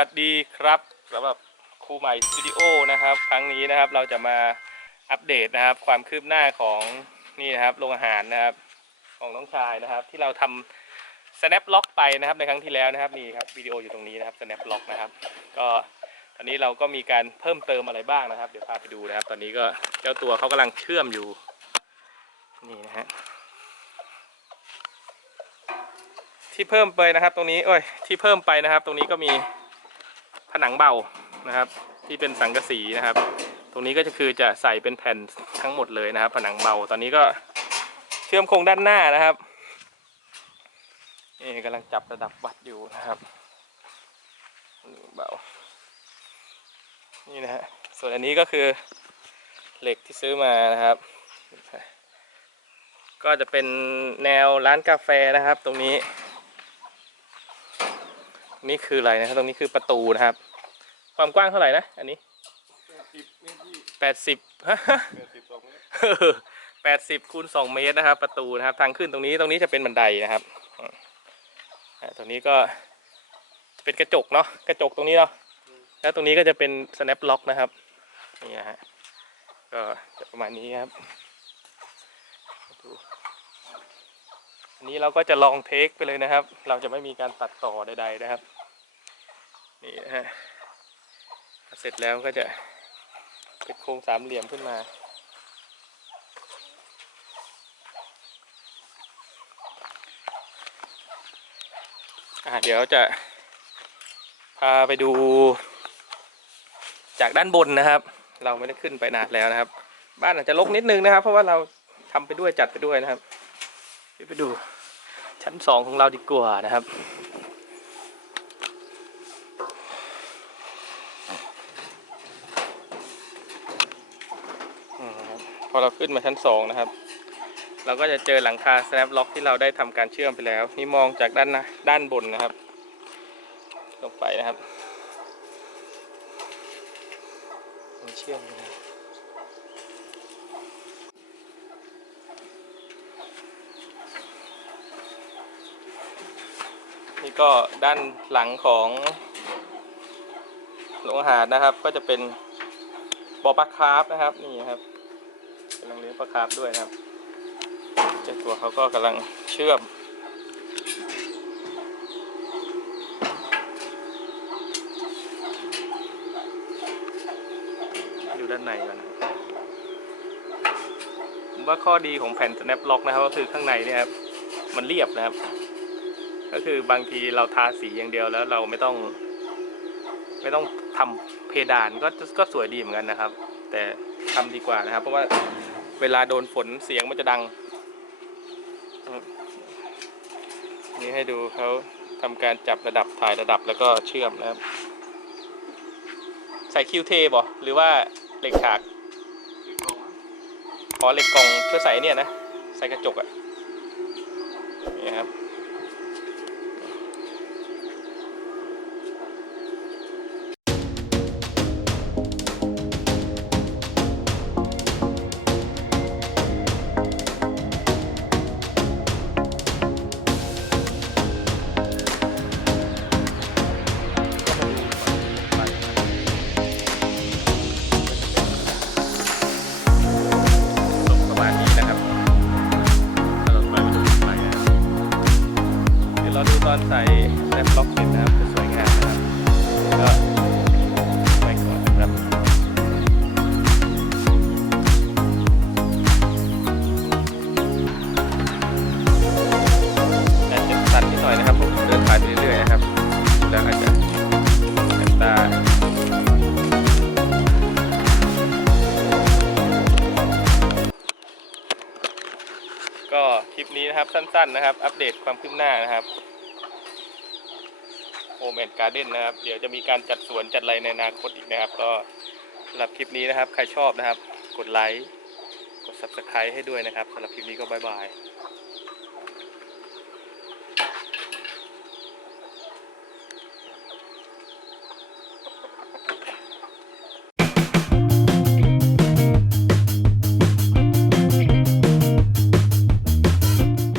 สวัสดีครับสำหรับครูใหม่สตูดิโอนะครับ ครั้งนี้นะครับเราจะมาอัปเดตนะครับ ความคืบหน้าของนี่นะครับโรงอาหารนะครับ ของน้องชายนะครับ ที่เราทำ snap lock ไปนะครับในครั้งที่แล้วนะครับนี่ครับวิดีโออยู่ตรงนี้นะครับ snap lock นะครับ ก็ตอนนี้เราก็มีการเพิ่มเติมอะไรบ้างนะครับ เดี๋ยวพาไปดูนะครับ ตอนนี้ก็เจ้าตัวเขากำลังเชื่อมอยู่นี่นะฮะที่เพิ่มไปนะครับ ตรงนี้โอ้ยที่เพิ่มไปนะครับ ตรงนี้ก็มี ผนังเบานะครับ ที่เป็นสังกะสีนะครับ ตรงนี้ก็จะคือจะใส่เป็นแผ่นทั้งหมดเลยนะครับ ผนังเบาตอนนี้ก็เชื่อมโครงด้านหน้านะครับนี่กำลังจับระดับวัดอยู่นะครับเบานี่นะฮะส่วนอันนี้ก็คือเหล็กที่ซื้อมานะครับ ก็จะเป็นแนวร้านกาแฟนะครับ ตรงนี้ นี่คืออะไรนะครับ ตรงนี้คือประตูนะครับ ความกว้างเท่าไหร่นะ อันนี้แปดสิบแปดสิบสองเมตรแปดสิบคูณสองเมตรนะครับ ประตูนะครับ ทางขึ้นตรงนี้ตรงนี้จะเป็นบันไดนะครับตรงนี้ก็จะเป็นกระจกเนาะกระจกตรงนี้เนาะแล้วตรงนี้ก็จะเป็น snap lock นะครับนี่ฮะก็จะประมาณนี้ครับอันนี้เราก็จะลองเทคไปเลยนะครับ เราจะไม่มีการตัดต่อใดๆนะครับ นี่ฮะเสร็จแล้วก็จะเป็นโครงสามเหลี่ยมขึ้นมา อ่าเดี๋ยวจะพาไปดู จากด้านบนนะครับ เราไม่ได้ขึ้นไปนานแล้วนะครับ บ้านอาจจะรกนิดนึงนะครับ เพราะว่าเราทำไปด้วยจัดไปด้วยนะครับไปดูชั้นสองของเราดีกว่านะครับ อืมครับพ อเราขึ้นมาชั้นสองนะครับ เราก็จะเจอหลังคา snap lock ที่เราได้ทำการเชื่อมไปแล้ว นี่มองจากด้านนะด้านบนนะครับ ลงไปนะครับมันเชื่อมไม่ได้นี่ก็ด้านหลังของโรงอาหารนะครับ ก็จะเป็นบ่อปลาคาร์ฟนะครับ นี่ครับ กำลังเลี้ยงปลาคาร์ฟด้วยนะครับเจ้าตัวเขาก็กำลังเชื่อม ดูด้านในก่อนนะครับผมว่าข้อดีของแผ่น snap lock นะครับ ก็คือข้างในเนี่ยครับมันเรียบนะครับ ก็คือบางทีเราทาสีอย่างเดียวแล้วเราไม่ต้อง ไม่ต้องทำเพดานก็ก็สวยดีเหมือนกันนะครับ แต่ทำดีกว่านะครับ เพราะว่า เวลาโดนฝนเสียงมันจะดัง นี่ให้ดูเขาทำการจับระดับถ่ายระดับแล้วก็เชื่อมนะครับ ใส่คิวเทบ่หรือว่าเหล็กฉากองขอเหล็กกล่องเพื่อใส่เนี่ยนะ ใส่กระจกอะ่ะนี่ครับ ก็คลิปนี้นะครับสั้นๆนะครับ อัปเดตความคืบหน้านะครับโฮมแอนด์การ์เด้นนะครับ เดี๋ยวจะมีการจัดสวนจัดอะไรในอนาคตอีกนะครับ ก็สำหรับคลิปนี้นะครับ ใครชอบนะครับ กดไลค์ กด subscribe ให้ด้วยนะครับสำหรับคลิปนี้ก็บายบาย